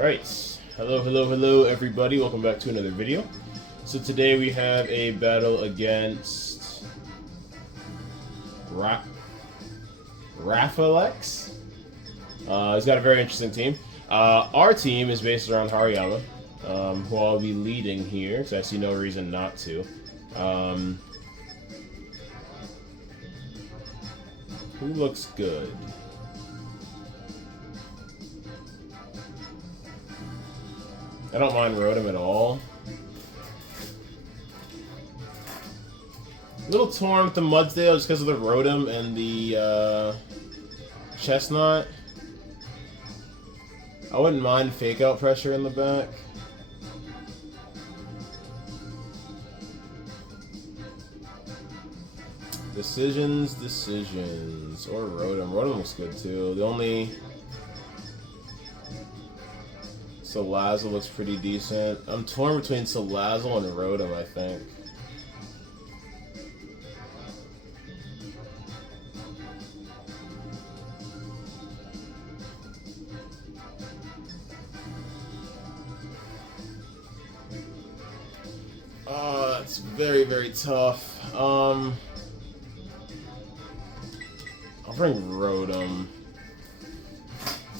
Right. Hello, everybody. Welcome back to another video. So today we have a battle against Rafalex. He's got a very interesting team. Our team is based around Hariyama, who I'll be leading here, because I see no reason not to. Who looks good? I don't mind Rotom at all. A little torn with the Mudsdale just because of the Rotom and the Chestnut. I wouldn't mind Fake Out Pressure in the back. Decisions. Or Rotom. Rotom looks good too. The only... Salazzle looks pretty decent. I'm torn between Salazzle and Rotom, I think. That's very, very tough. I'll bring Rotom.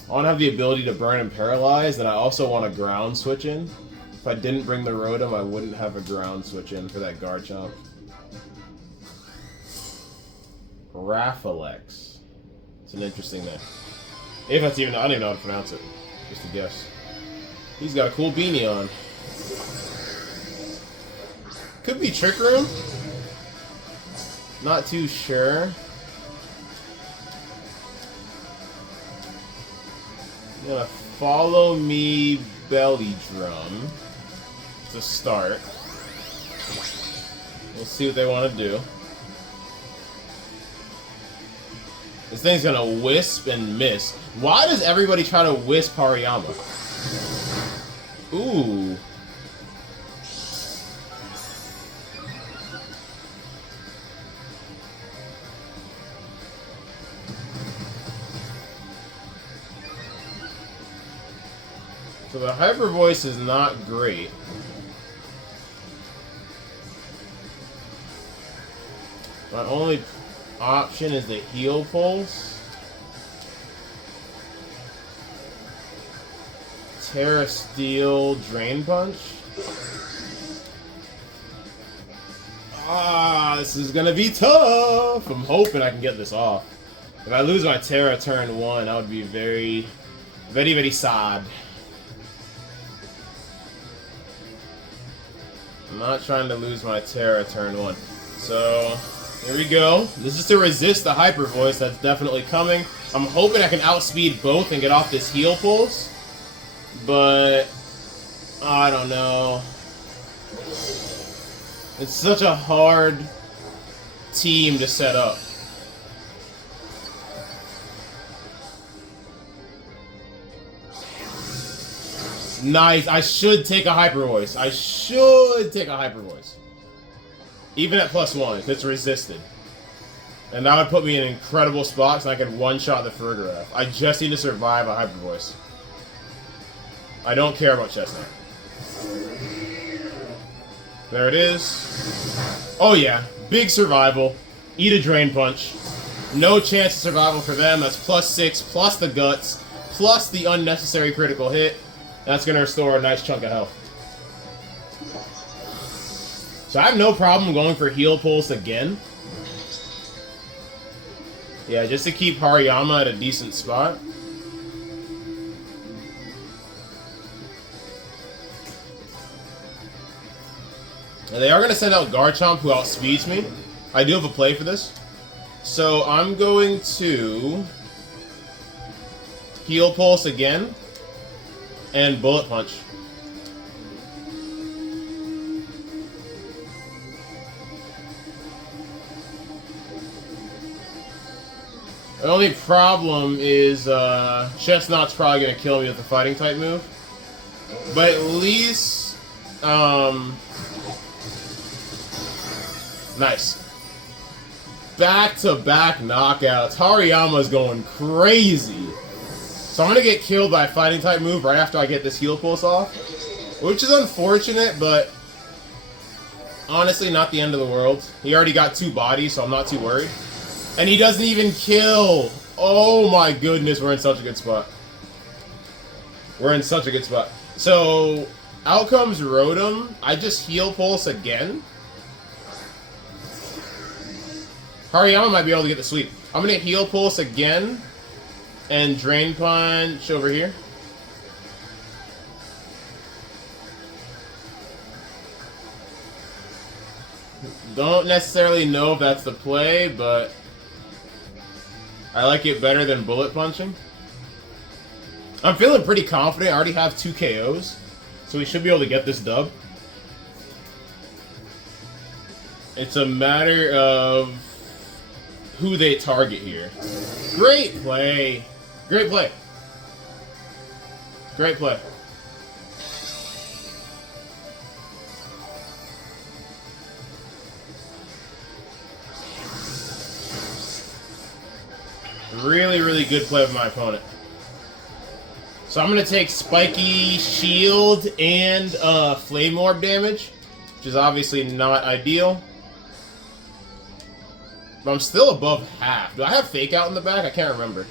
I want to have the ability to burn and paralyze, and I also want a ground switch in. If I didn't bring the Rotom, I wouldn't have a ground switch in for that Garchomp. Rafalex. It's an interesting name. If that's even, I don't even know how to pronounce it. Just a guess. He's got a cool beanie on. Could be Trick Room. Not too sure. Gonna follow me Belly Drum to start. We'll see what they want to do. This thing's gonna wisp and miss. Why does everybody try to wisp Hariyama? Ooh. So the Hyper Voice is not great. My only option is the Heal Pulse. Terra Steel, Drain Punch. This is gonna be tough. I'm hoping I can get this off. If I lose my Terra turn 1, I would be very, very, very sad. I'm not trying to lose my Terra turn 1. So, here we go. This is to resist the Hyper Voice that's definitely coming. I'm hoping I can outspeed both and get off this Heal Pulse. But, I don't know. It's such a hard team to set up. Nice. I should take a Hyper Voice. Even at +1, if it's resisted. And that would put me in an incredible spot, so I could one-shot the Farigiraf. I just need to survive a Hyper Voice. I don't care about Chestnut. There it is. Oh yeah. Big survival. Eat a Drain Punch. No chance of survival for them. That's +6, plus the Guts, plus the unnecessary critical hit. That's going to restore a nice chunk of health. So I have no problem going for Heal Pulse again. Yeah, just to keep Hariyama at a decent spot. And they are going to send out Garchomp, who outspeeds me. I do have a play for this. So I'm going to Heal Pulse again. And Bullet Punch. The only problem is Chestnut's probably going to kill me with a Fighting type move. But at least... nice. Back-to-back knockouts. Hariyama's going crazy. So So I'm gonna get killed by a fighting type move right after I get this heal pulse off. Which is unfortunate, but honestly not the end of the world. He already got 2 bodies, so I'm not too worried. And he doesn't even kill! Oh my goodness, we're in such a good spot. We're in such a good spot. So, out comes Rotom. I just heal pulse again. Hariyama might be able to get the sweep. I'm gonna heal pulse again. And Drain Punch over here. Don't necessarily know if that's the play, but I like it better than bullet punching. I'm feeling pretty confident. I already have 2 KOs, so we should be able to get this dub. It's a matter of who they target here. Great play. Great play. Great play. Really, really good play of my opponent. So I'm going to take Spiky Shield and Flame Orb damage, which is obviously not ideal. But I'm still above half. Do I have Fake Out in the back? I can't remember.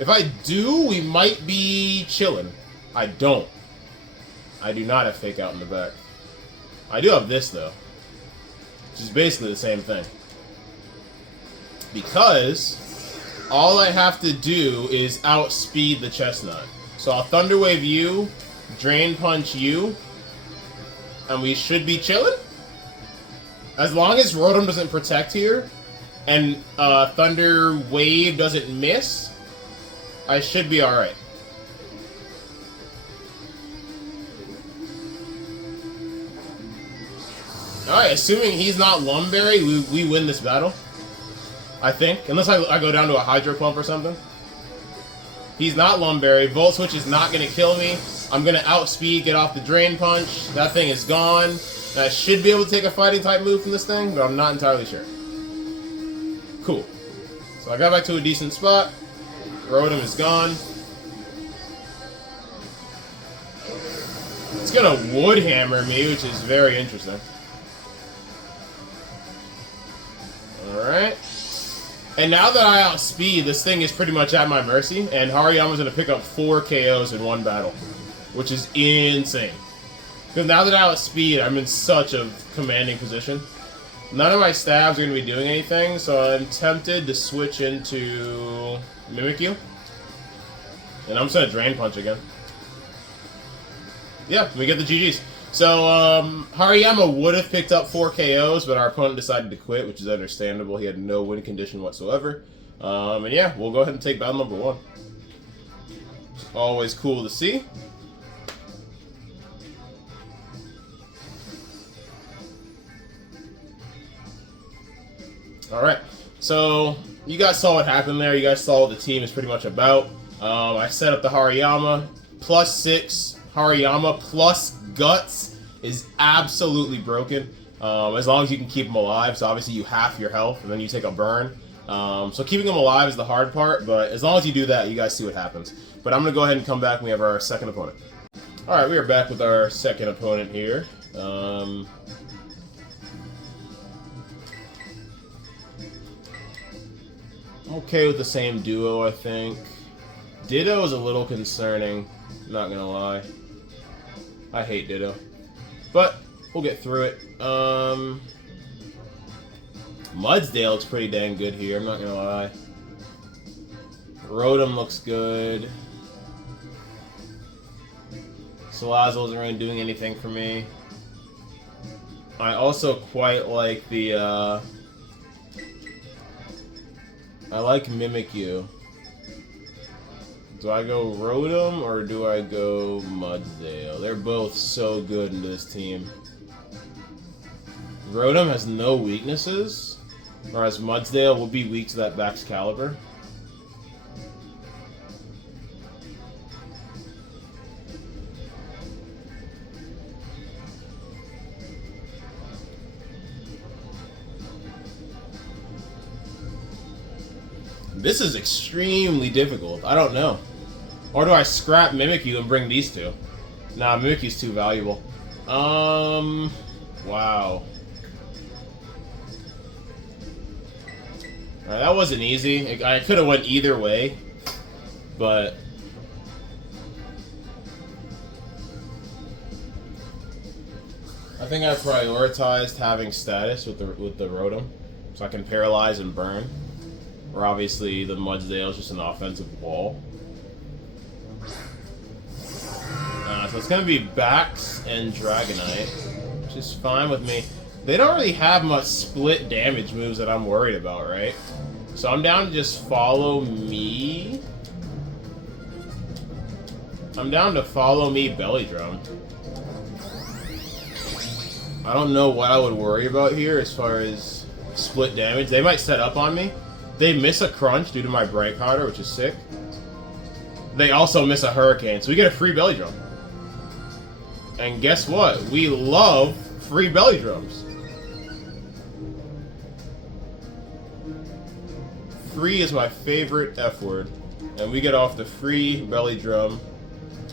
If I do, we might be chilling. I don't. I do not have Fake Out in the back. I do have this, though, which is basically the same thing. Because all I have to do is outspeed the Chestnut. So I'll Thunder Wave you, Drain Punch you, and we should be chilling. As long as Rotom doesn't protect here, and Thunder Wave doesn't miss, I should be alright. Alright, assuming he's not Lumberry, we win this battle. I think. Unless I go down to a Hydro Pump or something. He's not Lumberry. Volt Switch is not going to kill me. I'm going to outspeed, get off the Drain Punch. That thing is gone. And I should be able to take a fighting type move from this thing, but I'm not entirely sure. Cool. So I got back to a decent spot. Rotom is gone. It's going to Wood Hammer me, which is very interesting. Alright. And now that I outspeed, this thing is pretty much at my mercy, and Hariyama's going to pick up 4 KOs in one battle, which is insane. Because now that I outspeed, I'm in such a commanding position. None of my stabs are going to be doing anything, so I'm tempted to switch into Mimikyu. And I'm just going to Drain Punch again. Yeah, we get the GGs. So, Hariyama would have picked up 4 KOs, but our opponent decided to quit, which is understandable. He had no win condition whatsoever. And yeah, we'll go ahead and take battle number 1. Always cool to see. Alright, so you guys saw what happened there. You guys saw what the team is pretty much about. I set up the Hariyama. +6 Hariyama plus Guts is absolutely broken. As long as you can keep him alive. So obviously you half your health and then you take a burn. So keeping him alive is the hard part, but as long as you do that, you guys see what happens. But I'm going to go ahead and come back and we have our second opponent. Alright, we are back with our second opponent here. I'm okay with the same duo, I think. Ditto is a little concerning, not gonna lie. I hate Ditto. But we'll get through it. Mudsdale looks pretty dang good here, I'm not gonna lie. Rotom looks good. Salazzle isn't really doing anything for me. I also quite like the, I like Mimikyu. Do I go Rotom or do I go Mudsdale? They're both so good in this team. Rotom has no weaknesses, whereas Mudsdale will be weak to that Baxcalibur. This is extremely difficult. I don't know. Or do I scrap Mimikyu and bring these two? Nah, Mimikyu's too valuable. Wow. Alright, that wasn't easy. I could have went either way, but I think I prioritized having status with the Rotom, so I can paralyze and burn. Or obviously the Mudsdale is just an offensive wall. So it's gonna be Bax and Dragonite, which is fine with me. They don't really have much split damage moves that I'm worried about, right? So I'm down to just follow me. I'm down to follow me Belly Drum. I don't know what I would worry about here as far as split damage. They might set up on me. They miss a Crunch due to my Bright Powder, which is sick. They also miss a Hurricane, so we get a free Belly Drum. And guess what? We love free Belly Drums. Free is my favorite F word. And we get off the free Belly Drum,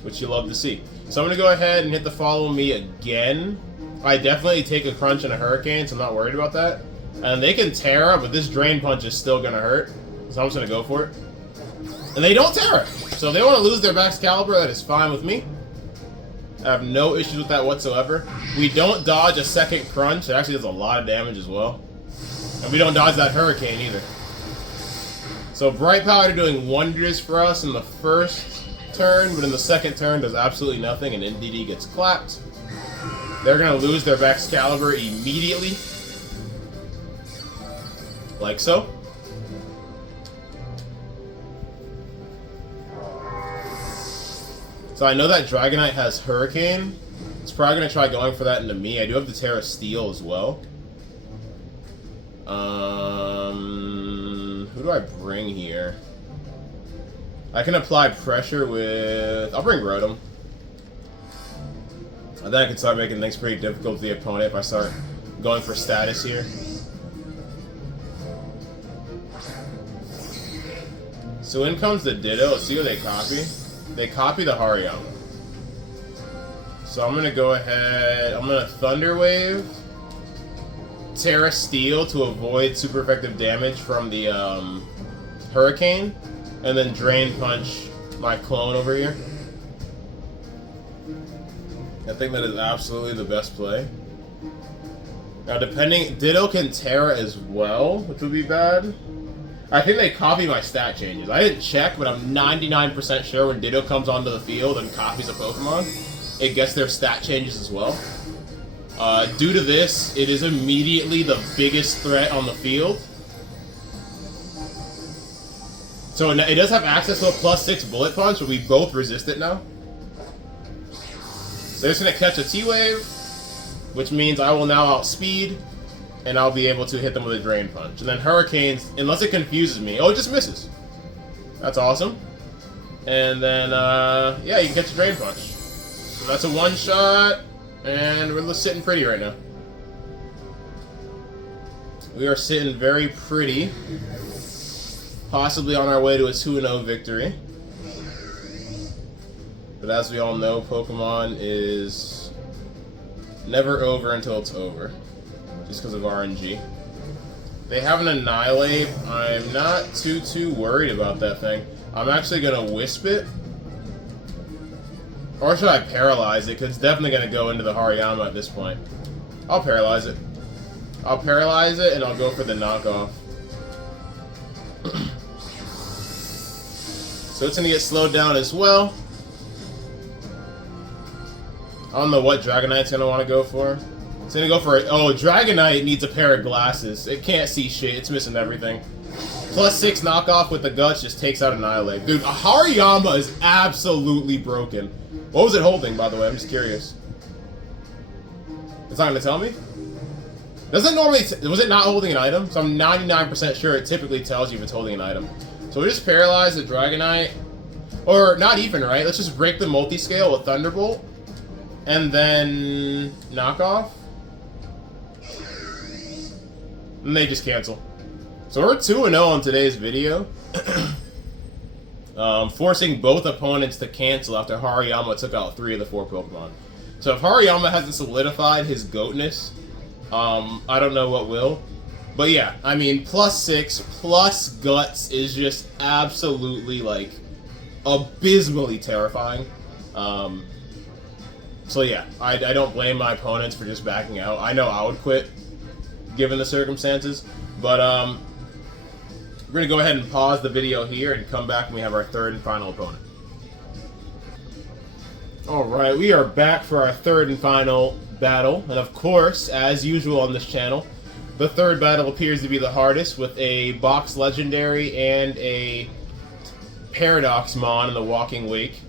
which you love to see. So I'm going to go ahead and hit the follow me again. I definitely take a Crunch and a Hurricane, so I'm not worried about that. And they can Terra, but this Drain Punch is still going to hurt. So I'm just going to go for it. And they don't Terra! So if they want to lose their Excalibur, that is fine with me. I have no issues with that whatsoever. We don't dodge a second Crunch. It actually does a lot of damage as well. And we don't dodge that Hurricane either. So Bright Powder doing wonders for us in the first turn, but in the second turn does absolutely nothing, and NDD gets clapped. They're going to lose their Excalibur immediately. Like so. So I know that Dragonite has Hurricane. It's probably going to try going for that into me. I do have the Terra Steel as well. Who do I bring here? I can apply pressure with... I'll bring Rotom. I think I can start making things pretty difficult for the opponent if I start going for status here. So in comes the Ditto. Let's see what they copy. They copy the Hariyama. So I'm going to go ahead, I'm going to Thunder Wave, Terra Steel to avoid super effective damage from the Hurricane, and then Drain Punch my clone over here. I think that is absolutely the best play. Now depending, Ditto can Terra as well, which would be bad. I think they copy my stat changes. I didn't check, but I'm 99% sure when Ditto comes onto the field and copies a Pokemon, it gets their stat changes as well. Due to this, it is immediately the biggest threat on the field. So it does have access to a +6 Bullet Punch, but we both resist it now. So they're just going to catch a T-Wave, which means I will now outspeed, and I'll be able to hit them with a Drain Punch. And then Hurricanes, unless it confuses me... Oh, it just misses. That's awesome. And then, yeah, you can catch a Drain Punch. So that's a one-shot, and we're sitting pretty right now. We are sitting very pretty. Possibly on our way to a 2-0 victory. But as we all know, Pokemon is never over until it's over. Just because of RNG. They have an Annihilate. I'm not too worried about that thing. I'm actually going to Wisp it. Or should I Paralyze it? Because it's definitely going to go into the Hariyama at this point. I'll Paralyze it. I'll Paralyze it and I'll go for the knockoff. So it's going to get slowed down as well. I don't know what Dragonite's going to want to go for. It's going to go for... Oh, Dragonite needs a pair of glasses. It can't see shit. It's missing everything. +6 knockoff with the Guts just takes out Annihilate. Dude, a Hariyama is absolutely broken. What was it holding, by the way? I'm just curious. It's not going to tell me? Does it normally... Was it not holding an item? So I'm 99% sure it typically tells you if it's holding an item. So we just paralyze the Dragonite. Or not even, right? Let's just break the multi-scale with Thunderbolt. And then... knockoff. And they just cancel. So we're 2-0 on today's video. forcing both opponents to cancel after Hariyama took out 3 of the 4 Pokemon. So if Hariyama hasn't solidified his GOATness, I don't know what will. But yeah, I mean, +6 plus Guts is just absolutely, like, abysmally terrifying. So yeah, I don't blame my opponents for just backing out. I know I would quit, given the circumstances. But, we're going to go ahead and pause the video here and come back when we have our 3rd and final opponent. Alright, we are back for our 3rd and final battle. And of course, as usual on this channel, the 3rd battle appears to be the hardest, with a Box Legendary and a Paradox Mon in the Walking Wake.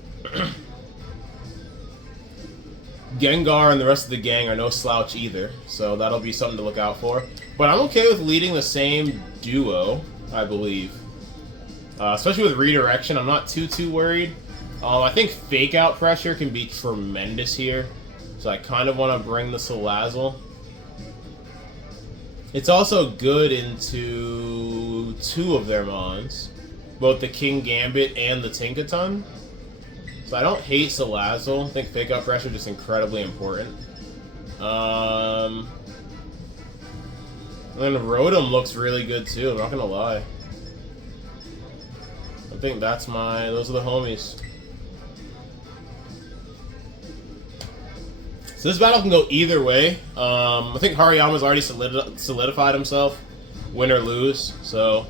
Gengar and the rest of the gang are no slouch either, so that'll be something to look out for. But I'm okay with leading the same duo, I believe. Especially with redirection, I'm not too worried. I think Fake Out pressure can be tremendous here, so I kind of want to bring the Salazzle. It's also good into 2 of their Mons, both the King Gambit and the Tinkaton. So I don't hate Salazzle. I think Fake Out pressure is just incredibly important. And then Rotom looks really good too, I'm not gonna lie. I think those are the homies. So this battle can go either way. I think Hariyama's already solidified himself, win or lose, so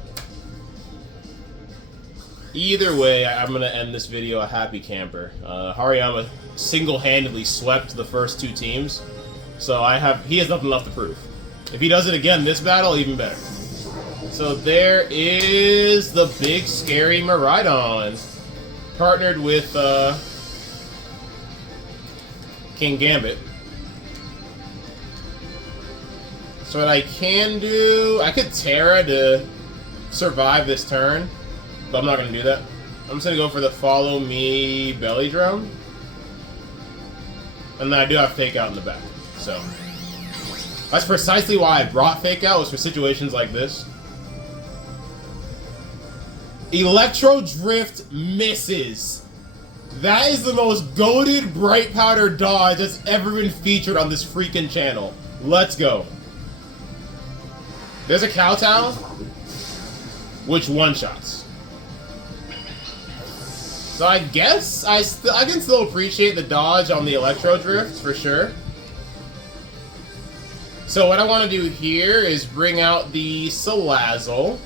either way, I'm going to end this video a happy camper. Hariyama single-handedly swept the first 2 teams, so he has nothing left to prove. If he does it again this battle, even better. So there is the big, scary Miraidon, partnered with King Gambit. So what I can do, I could Terra to survive this turn, but I'm not going to do that. I'm just going to go for the Follow Me Belly Drum. And then I do have Fake Out in the back. So that's precisely why I brought Fake Out, was for situations like this. Electro Drift misses. That is the most goated Bright Powder dodge that's ever been featured on this freaking channel. Let's go. There's a Kowtow, which one-shots. So I guess I can still appreciate the dodge on the Electro Drift, for sure. So what I want to do here is bring out the Salazzle.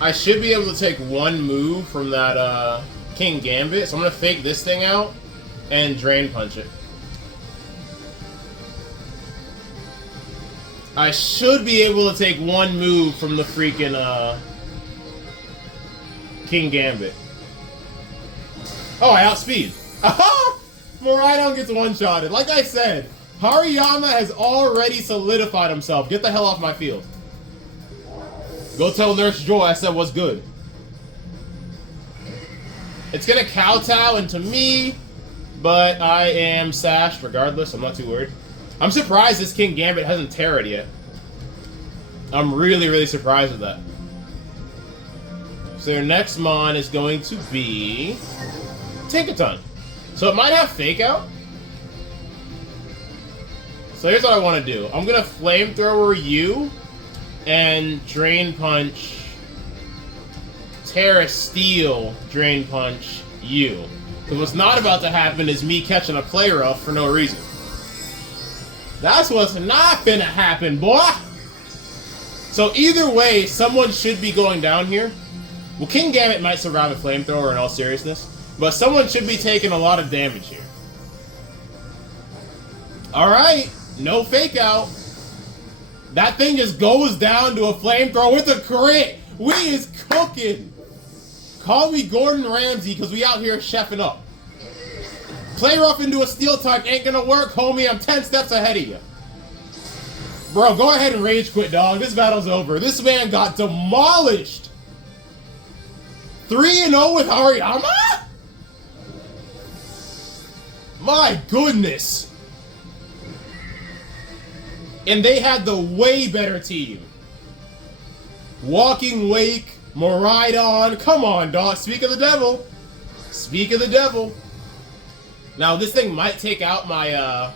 I should be able to take 1 move from that King Gambit, so I'm going to fake this thing out and Drain Punch it. I should be able to take 1 move from the freaking King Gambit. Oh, I outspeed. Aha! Miraidon gets one-shotted. Like I said, Hariyama has already solidified himself. Get the hell off my field. Go tell Nurse Joy I said what's good. It's gonna kowtow into me, but I am sashed regardless. I'm not too worried. I'm surprised this King Gambit hasn't Terra'd yet. I'm really surprised with that. So their next Mon is going to be Tinkaton. So it might have Fake Out. So here's what I want to do. I'm going to Flamethrower you and Drain Punch Terra Steel Drain Punch you. Because what's not about to happen is me catching a Play Rough for no reason. That's what's not gonna happen, boy! So either way, someone should be going down here. Well, King Gambit might survive a Flamethrower in all seriousness, but someone should be taking a lot of damage here. Alright, no Fake Out. That thing just goes down to a Flamethrower with a crit! We is cooking! Call me Gordon Ramsay, because we out here chefing up. Play rough into a steel type ain't gonna work, homie. I'm 10 steps ahead of you. Bro, go ahead and rage quit, dog. This battle's over. This man got demolished. 3-0 with Hariyama? My goodness. And they had the way better team. Walking Wake, Miraidon. Come on, dog. Speak of the devil. Speak of the devil. Now, this thing might take out my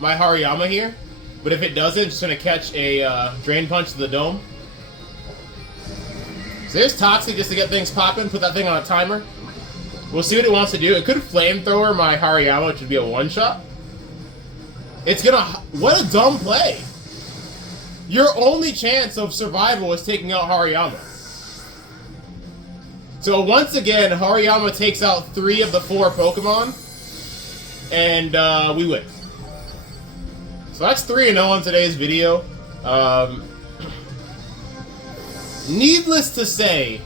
my Hariyama here, but if it doesn't, it's just going to catch a Drain Punch to the dome. So there's Toxic just to get things popping. Put that thing on a timer. We'll see what it wants to do. It could Flamethrower my Hariyama, which would be a one-shot. It's gonna... What a dumb play! Your only chance of survival is taking out Hariyama. So once again, Hariyama takes out 3 of the 4 Pokemon, and we win. So that's 3-0 on today's video. Needless to say,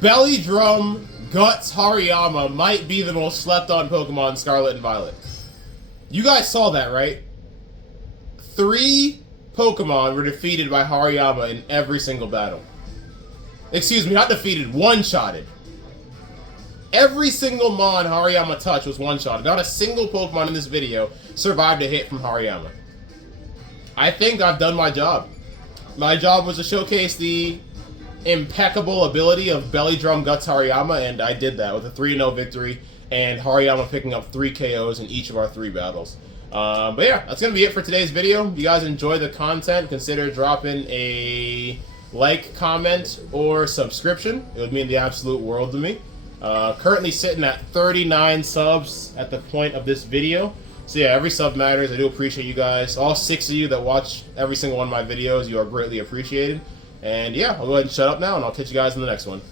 Belly Drum Guts Hariyama might be the most slept-on Pokemon in Scarlet and Violet. You guys saw that, right? 3 Pokemon were defeated by Hariyama in every single battle. Excuse me, not defeated, one-shotted. Every single Mon Hariyama touched was one-shotted. Not a single Pokemon in this video survived a hit from Hariyama. I think I've done my job. My job was to showcase the impeccable ability of Belly Drum Guts Hariyama, and I did that with a 3-0 victory, and Hariyama picking up 3 KOs in each of our 3 battles. But yeah, that's going to be it for today's video. If you guys enjoy the content, consider dropping a like, comment, or subscription. It would mean the absolute world to me. Currently sitting at 39 subs at the point of this video. So yeah, every sub matters. I do appreciate you guys. All 6 of you that watch every single one of my videos, you are greatly appreciated. And yeah, I'll go ahead and shut up now, and I'll catch you guys in the next one.